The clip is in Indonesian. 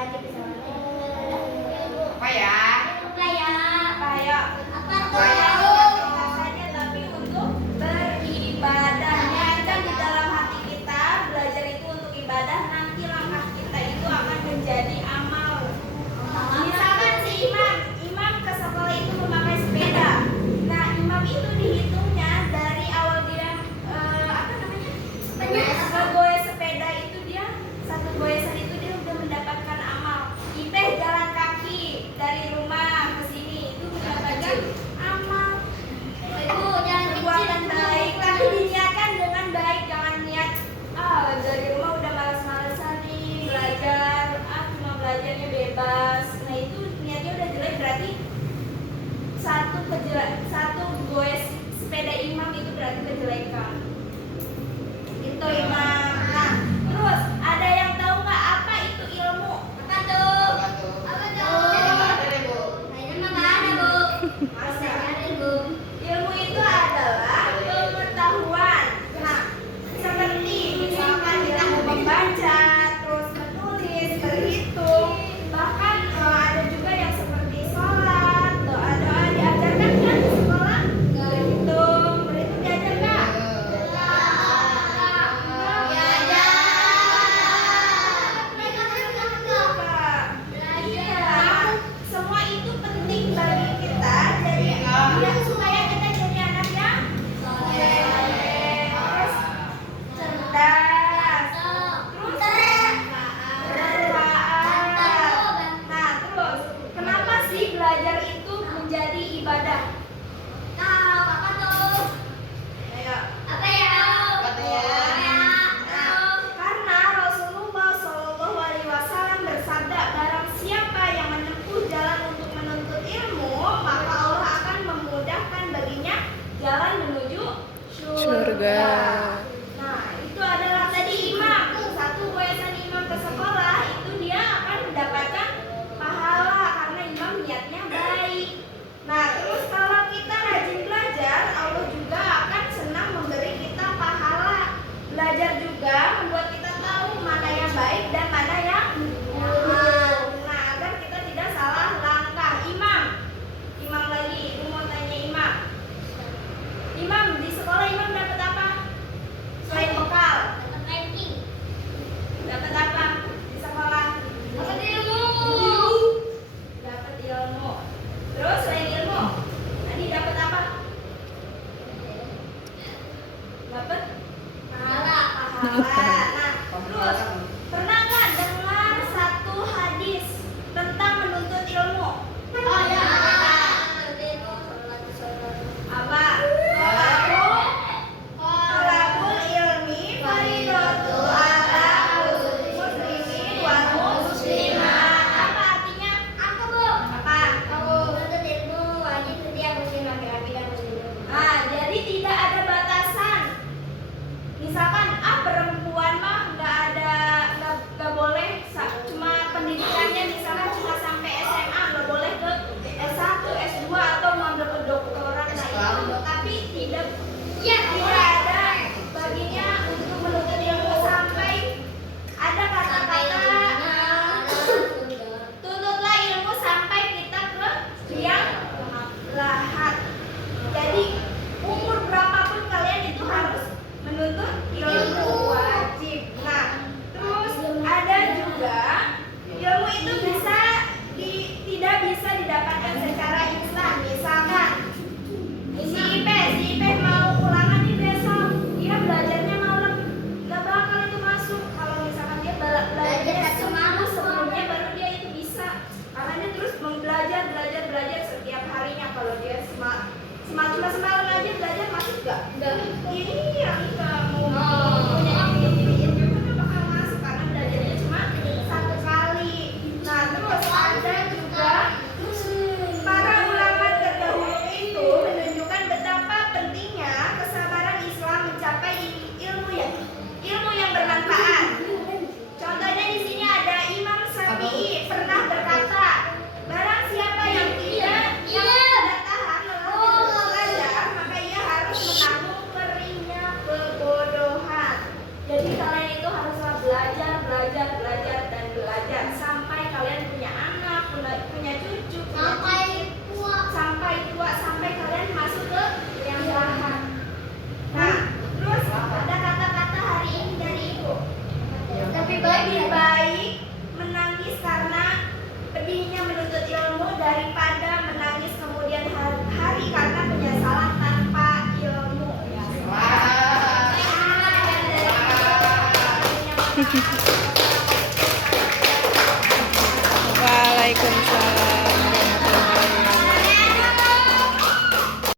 aja bisa Apa ya? apa ya? Apa ya? Apa Apa ya? tuh? Kita saja tapi untuk beribadah. Niatkan di dalam hati kita belajar itu untuk ibadah. Nanti langkah kita itu akan menjadi amal. Misalkan si imam ke sekolah itu memakai sepeda. Nah, imam itu dihitungnya dari awal dia apa namanya? Ngegoes sepeda itu dia satu goesan itu dia udah mendapatkan amal. Ipeh jalan kaki dari rumah ke sini itu mendapatkan amal. Ibu jangan Perbuatan kecil, baik, Bu. tapi diniatkan dengan baik, jangan niat dari rumah udah malas-malesan nih belajar, cuma belajarnya bebas. Nah itu niatnya udah jelek, berarti satu goes sepeda imam itu berarti kejelekan.